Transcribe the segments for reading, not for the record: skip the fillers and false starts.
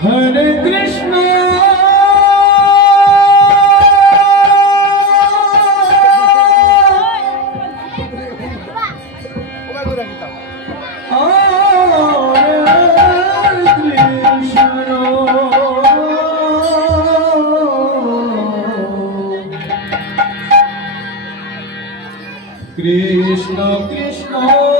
Hare Krishna, Krishna Krishna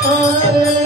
Hare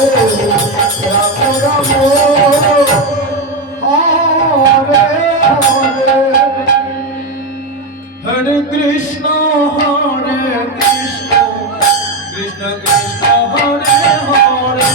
Hare Krishna, Krishna Krishna, Hare Hare,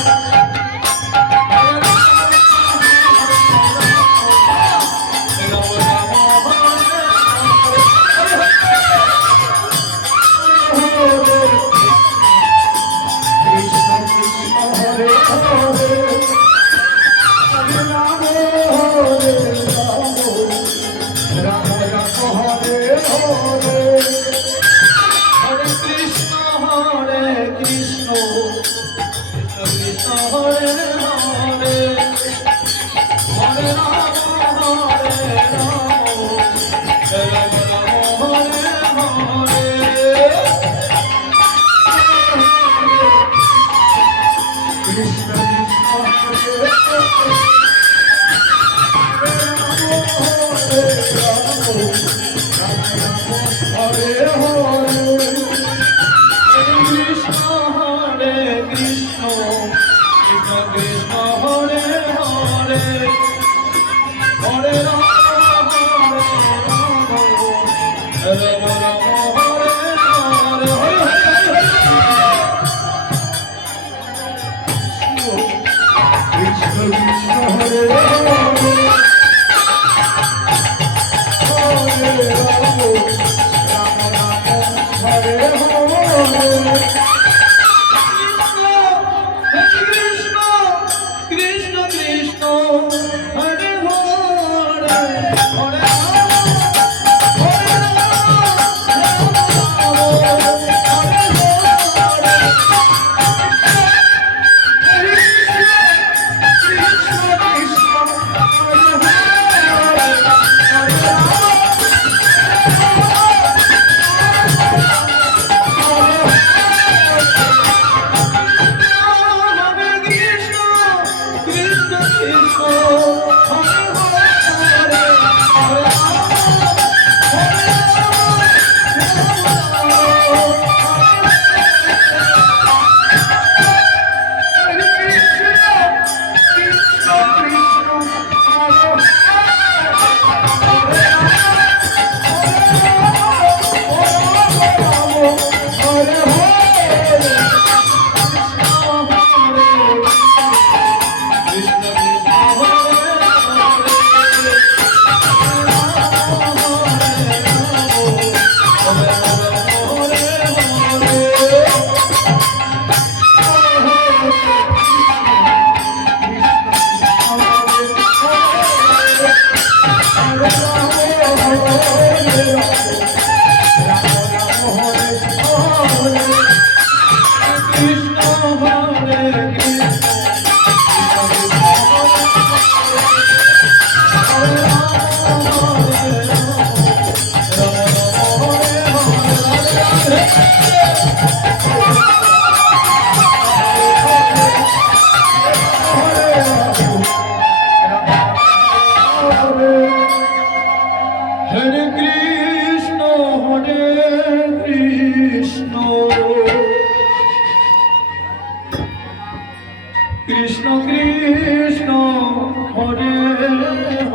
Krishna Krishna, Hare Hare,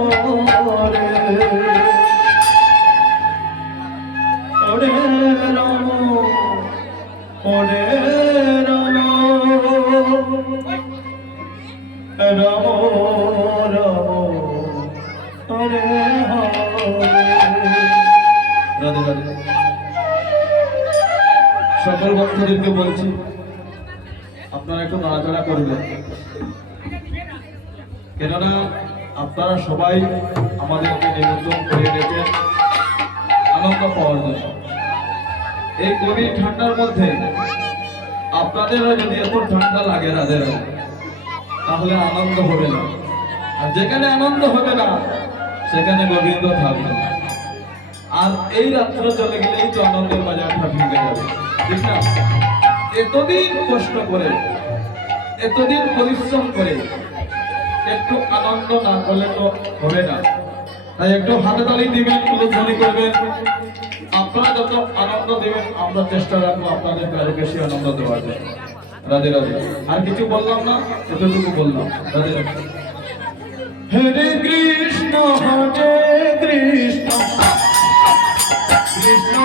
Hare Rama, Hare Rama, Rama Rama, Hare Hare. Radhe রাধে। সকল ভক্তদেরকে বলছি আপনারা একটু নাড়াচাড়া করবেন, কেননা আপনারা সবাই আমাদেরকে নিমন্ত্রণ করে ডেকেন আনন্দ পাওয়ার জন্য। এই গভীর ঠান্ডার মধ্যে আপনাদেরও যদি এত ঠান্ডা লাগে রাধে রাধে, তাহলে আনন্দ হবে না। আর যেখানে আনন্দ হবে না সেখানে গোবিন্দ থাকবে না। আর এই রাত্র চলে গেলেই তো আনন্দের বাজারটা ভেঙে যাবে, ঠিক না? এতদিন কষ্ট করে, এতদিন পরিশ্রম করে একটু আনন্দ না করলে তো হবে না। তাই একটু হাতে তালি দিবেন, উলুধ্বনি করবেন। আপনারা যত আনন্দ দিবেন আমরা চেষ্টা রাখবো আপনাদেরকে আরো বেশি আনন্দ দেওয়ার জন্য। রাধে রাধে। আর কিছু বললাম না, এতটুকু বললাম। রাধে রাধে। হরে কৃষ্ণ হরে কৃষ্ণ Krishna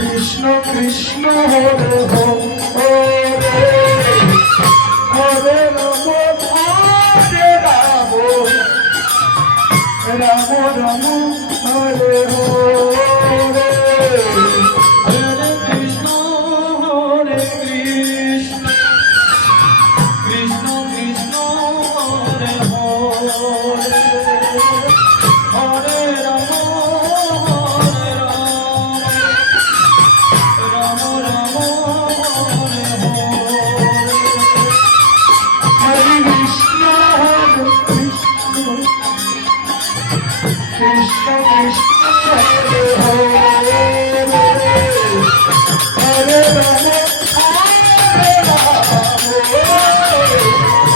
Krishna Krishna Hare Hare Hare Rama Hare Rama Rama Rama Hare Hare Hare Krishna Hare Krishna Krishna Krishna Hare Hare Hare Rama Hare Rama Rama Rama Hare Hare Hare Krishna Hare Krishna Krishna Krishna Hare Hare Hare Rama Hare Rama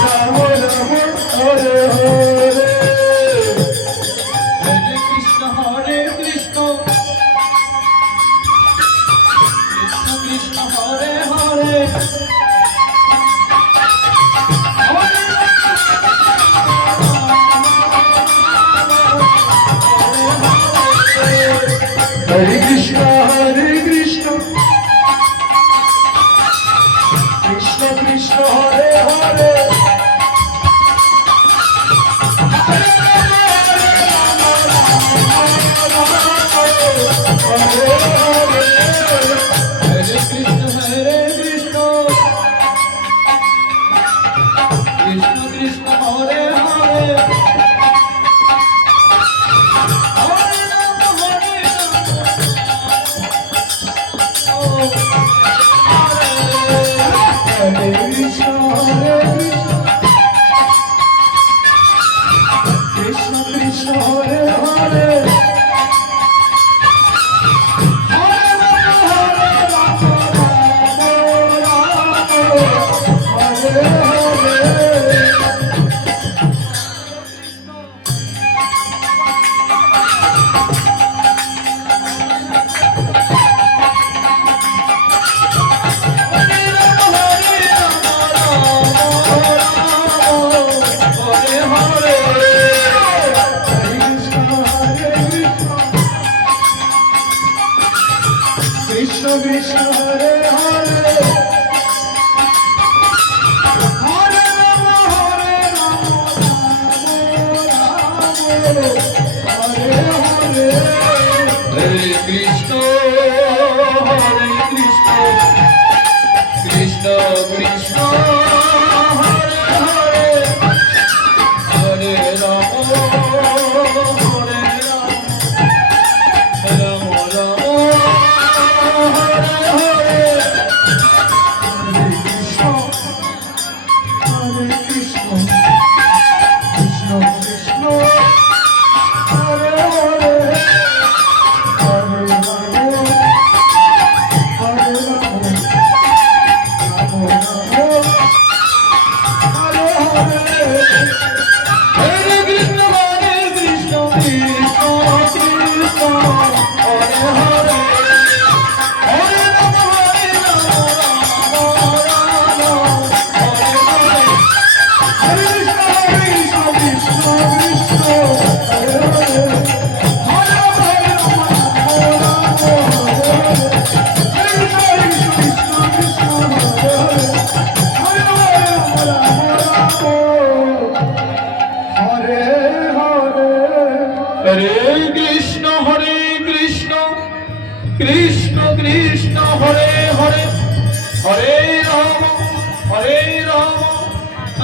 Rama Rama Hare Hare Hare Krishna Hare Krishna Krishna Krishna Hare Hare Hare Krishna Hare Krishna Krishna Krishna Hare Hare Hare Krishna Hare Krishna Krishna Krishna Hare Hare Hare Rama Hare Rama Hare Krishna Hare Krishna Krishna Krishna Hare Hare Hare Rama Hare Hare Krishna Krishna Hare Hare Hare Rama Hare Rama Hare Hare Hare Krishna Hare Krishna Krishna কৃষ্ণ হরে হরে হরে রাম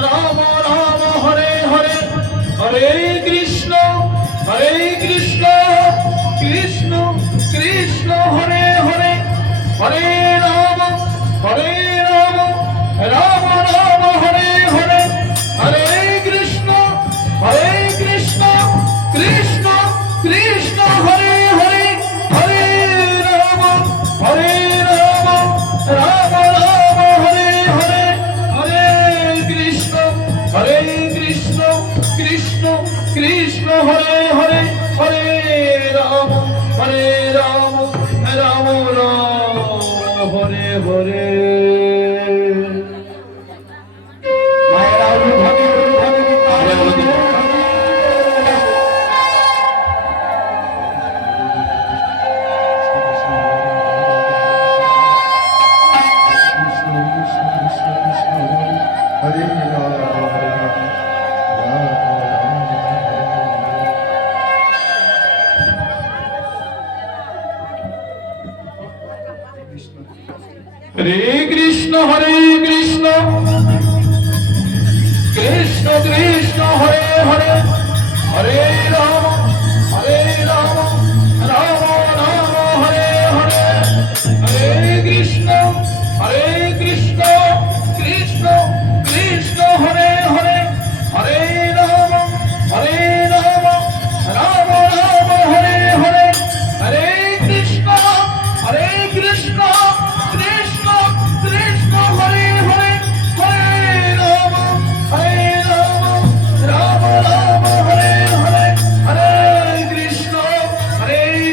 রাম রাম হরে হরে হরে কৃষ্ণ কৃষ্ণ কৃষ্ণ হরে হরে হরে রাম রাম রাম হরে হরে হরে কৃষ্ণ কৃষ্ণ কৃষ্ণ হরে হরে হরে রাম রাম রাম হরে হরে হরে কৃষ্ণ কৃষ্ণ কৃষ্ণ হরে হরে হরে রাম রাম রাম হরে হরে মায়েরা উলুধ্বনি, উলুধ্বনি, কৃষ্ণ কৃষ্ণ কৃষ্ণ কৃষ্ণ হরে রাম রাম হরে কৃষ্ণ কৃষ্ণ কৃষ্ণ হরে হরে হরে রাম রাম রাম হরে হরে হরে কৃষ্ণ কৃষ্ণ কৃষ্ণ হরে হরে হরে রাম রাম রাম হরে হরে হরে কৃষ্ণ কৃষ্ণ কৃষ্ণ হরে হরে হরে রাম রাম রাম হরে হরে হরে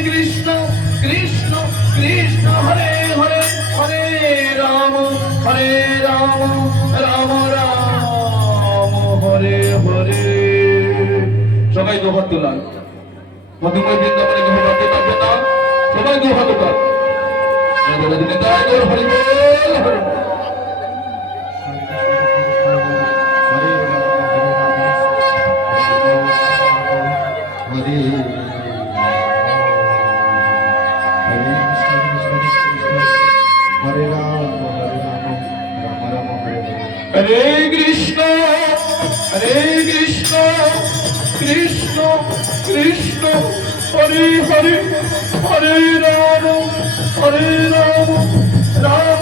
কৃষ্ণ কৃষ্ণ কৃষ্ণ হরে হরে হরে রাম রাম রাম হরে হরে। সবাই দুহাত তোলান, মধুময় বৃন্দাবনে দুহাত থাকবে না, সবাই দুহাত তোলান। হরে হরে হরে হরে রাম রাম রাম হরে হরে হরে কৃষ্ণ কৃষ্ণ কৃষ্ণ হরে হরে হরে রাম রাম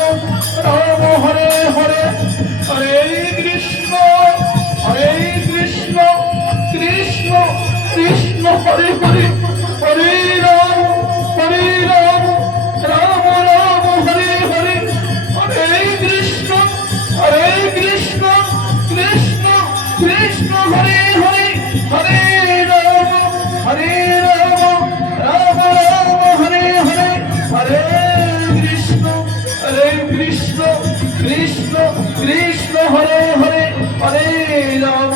রাম হরে হরে হরে কৃষ্ণ কৃষ্ণ কৃষ্ণ হরে হরে হরে রাম রাম রাম হরে হরে হরে কৃষ্ণ কৃষ্ণ কৃষ্ণ হরে হরে হরে রাম রাম রাম হরে হরে হরে কৃষ্ণ কৃষ্ণ কৃষ্ণ হরে হরে হরে রাম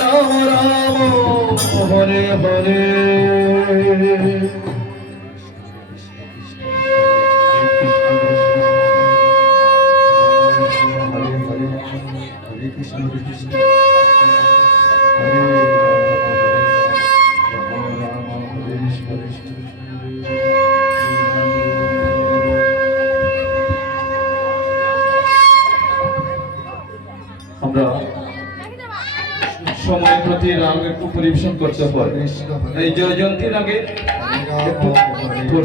রাম রাম হরে হরে। হরে কৃষ্ণ হরে রাম হরে কৃষ্ণ আমরা সময় প্রতি রাগ একটু পরিবেশন করতে হয়। এই জয়জয়ন্তীর আগে একটু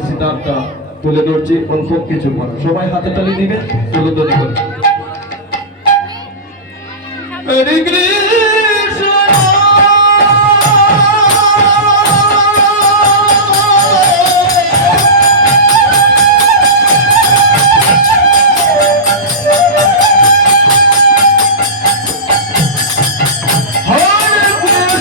সিদ্ধান্তটা তুলে ধরছি, অল্প কিছু সবাই হাতে তালি দিবেন, তুলে ধরে করে হরে কৃষ্ণ Krishna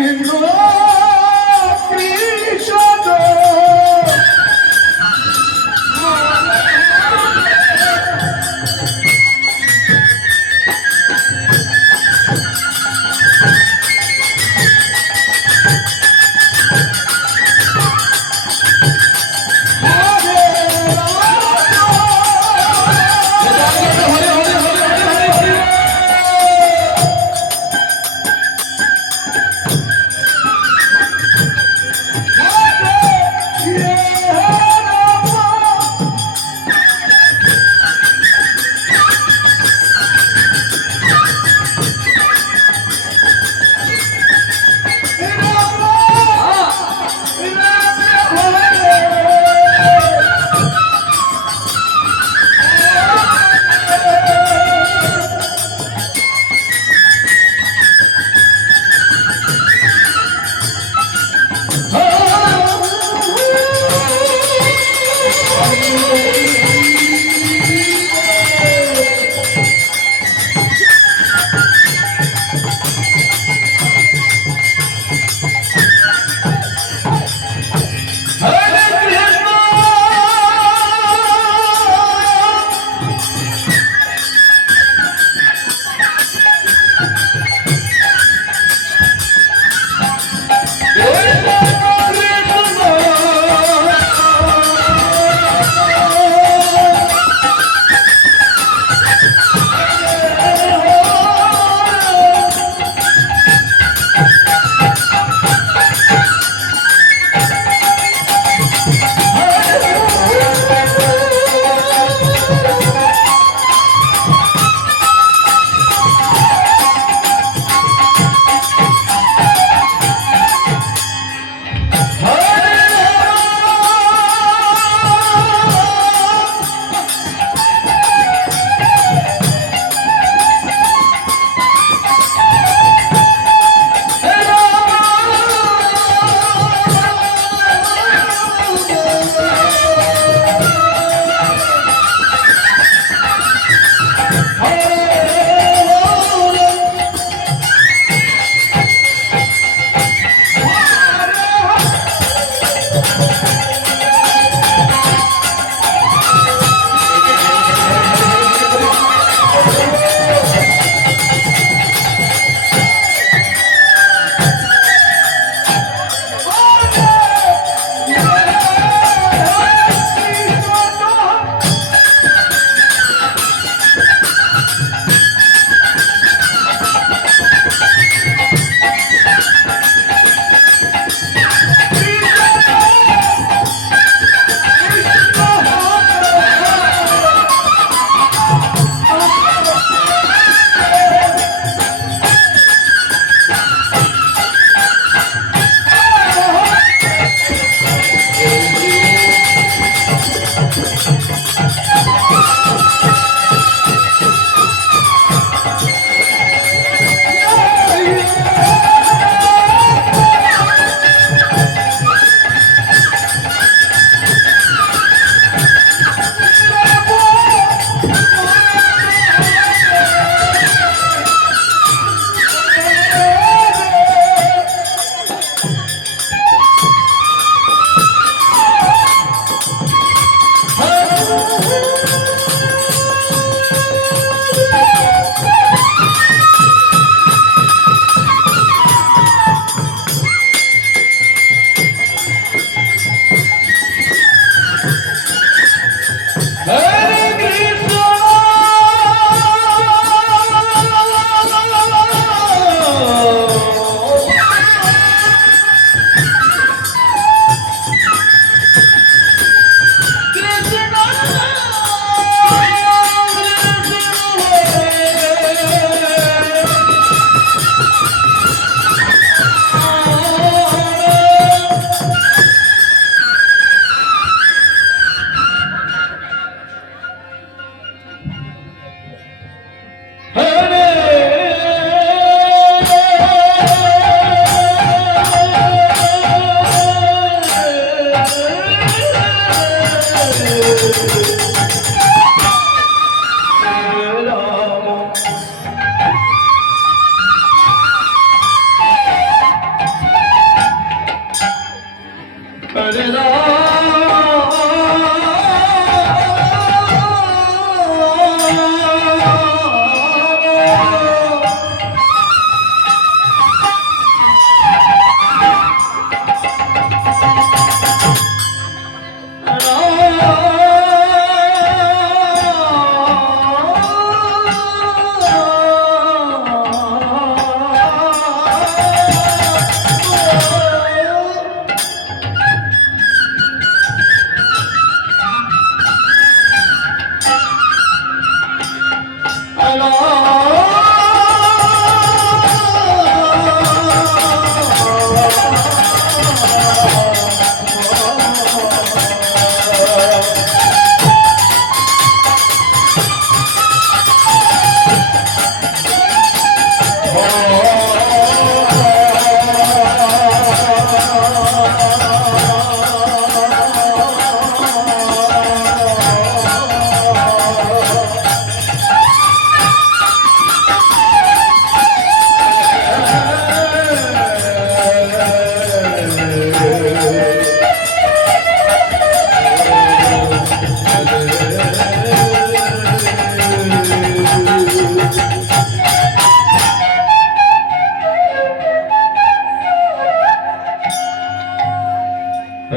কৃষ্ণ কৃষ্ণ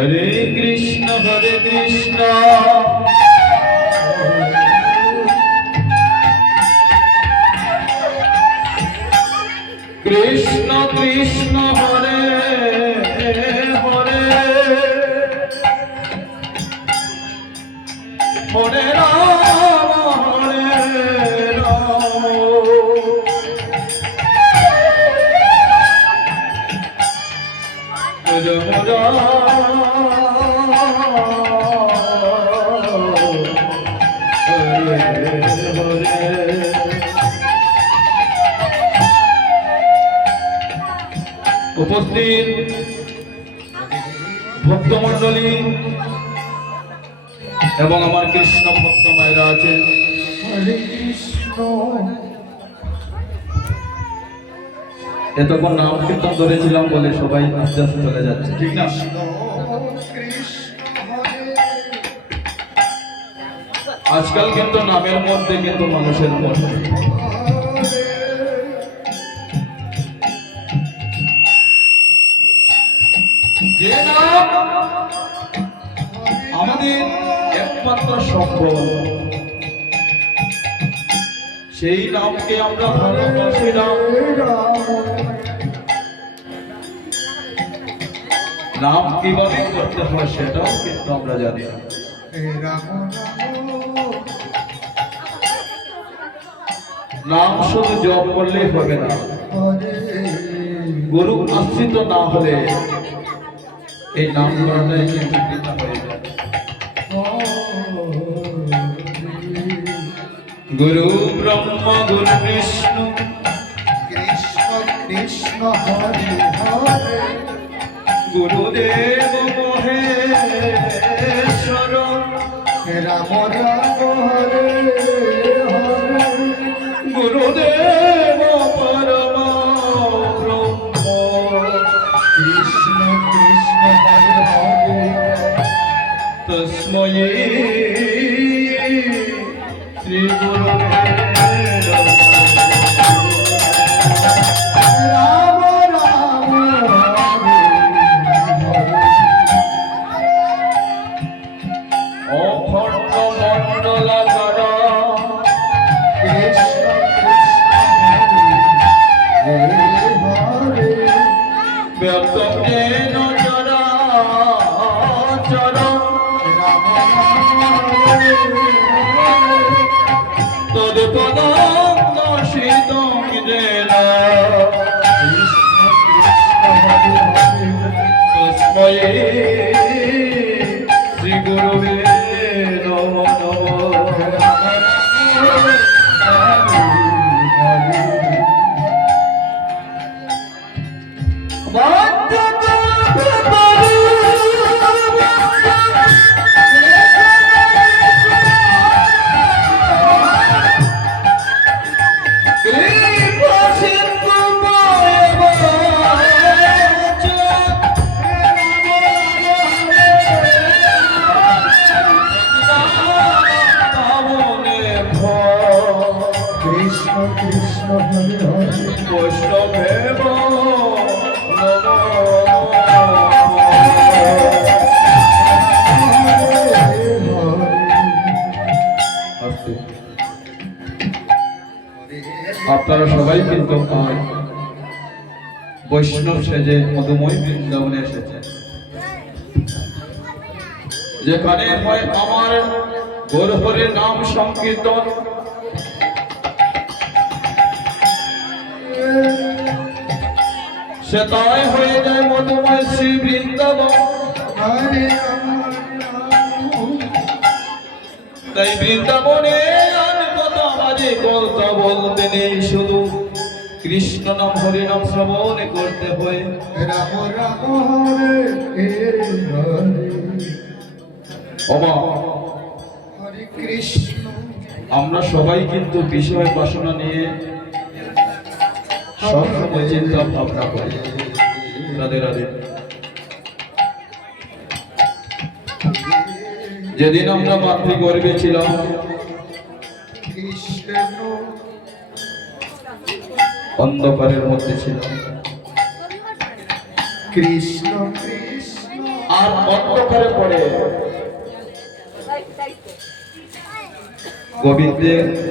হরে কৃষ্ণ কৃষ্ণ কৃষ্ণ হরে হরে হরে রাম রাম হরে হরে উপস্থিত ভক্তমণ্ডলী এবং আমার কৃষ্ণ ভক্ত মায়েরা আছেন, হরে কৃষ্ণ এতক্ষণ নাম কীর্তন ধরেছিলাম বলে সবাই আস্তে আস্তে চলে যাচ্ছে, ঠিক না? কৃষ্ণ হরে আজকাল কিন্তু নামের মধ্যে কিন্তু মানুষের মন, যে নাম আমাদের একমাত্র সম্বল, সেই নামকে আমরা ভালোবাসি। নাম কিভাবে করতে হয় সেটাও কিন্তু আমরা জানি না। নাম শুধু জপ করলেই হবে না, গুরু আশ্রিত না হলে এই নাম করাটাই কিন্তু বৃথা হয়ে যায়। গুরু ব্রহ্মা গুরু বিষ্ণু কৃষ্ণ কৃষ্ণ হরে হরে গুরুদেব মহেশ্বর রাম রাম হরে হরে গুরুদেব পরম ব্রহ্ম কৃষ্ণ কৃষ্ণ হরে হরে তস্মৈ শ্রী গুরুদেব রাম রাম হরে অখণ্ড মণ্ডলাকার কৃষ্ণ কৃষ্ণ হরে হরে ব্যক্তং যেন চরাচর রাম রাম হরে তৎপদং দর্শিতং যেন কৃষ্ণ কৃষ্ণ হরে হরে তস্মৈ শ্রী গুরুবে নমঃ কৃষ্ণ কৃষ্ণ হরে হরে বৈষ্ণবেব আপনারা সবাই কিন্তু বৈষ্ণব সেজে মধুময় বৃন্দাবনে এসেছেন, যেখানে হয় আমার গৌরহরের নাম সংকীর্তন, সে তাই হয়ে যায় মধুময় শ্রী বৃন্দাবন। হরে আমার নাম তাই বৃন্দাবনে আর কথা বাজে কথা বলতে নেই, শুধু কৃষ্ণ নাম হরি নাম শ্রবণ করতে হয়। রাম রাম হরে হরে ওমা হরে কৃষ্ণ আমরা সবাই কিন্তু বিষয় বাসনা নিয়ে সব সময় চিন্তা ভাবনা করি। রাধে রাধে। যেদিন আমরা মাতৃগর্ভে ছিলাম, কৃষ্ণ অন্ধকারের মধ্যে ছিলাম, কৃষ্ণ কৃষ্ণ আর অন্ধকারে পড়ে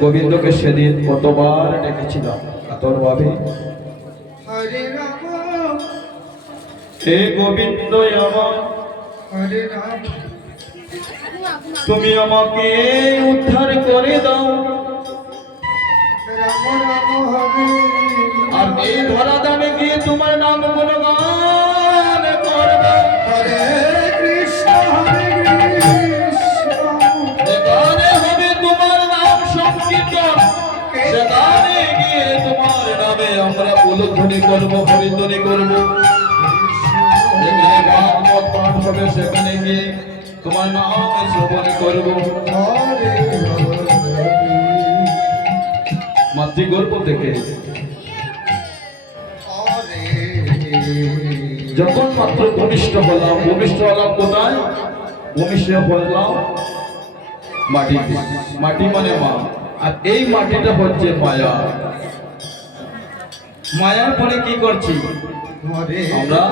গোবিন্দকে সেদিন কতবার ডেকেছিলাম কাতর ভাবে, হরে রাম হে গোবিন্দ আমার, হরে রাম তুমি আমাকে উদ্ধার করে দাও। রাম রাম হরে আর এই ধরা দামে গিয়ে তোমার নাম গুণগান করব। হরে কৃষ্ণ যেখানে হবে তোমার নাম সংকীর্তন, সেখানে গিয়ে তোমার নামে আমরা উলধ্বনি করব, হরিধ্বনি করব। যেখানে ভাগবত পাঠ হবে সেখানে গিয়ে তোমার নাম শ্রবণ করব। হরে মাতৃগর্ভ থেকে হরে যখন মাত্র ভূমিষ্ঠ হলাম কোথায়? ভূমিষ্ঠ হলাম মাটিতে। মাটি মানে মা, আর এই মাটিটা হচ্ছে মায়া। মায়ার পরে কি করছি হরে আমরা?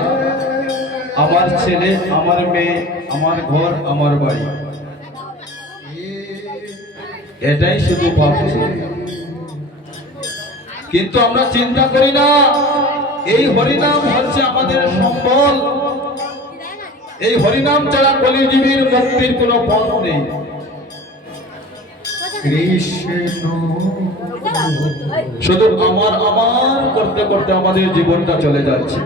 আমার ছেলে, আমার মেয়ে, আমার ঘর, আমার বাড়ি, এটাই শুধু ভাবছি। কিন্তু আমরা চিন্তা করি না এই হরিনাম হচ্ছে আমাদের সম্বল। এই হরিনাম ছাড়া কলিজীবীর মুক্তির কোনো পথ নেই। কৃষ্ণ শুধু আমার করতে করতে আমাদের জীবনটা চলে যাচ্ছে।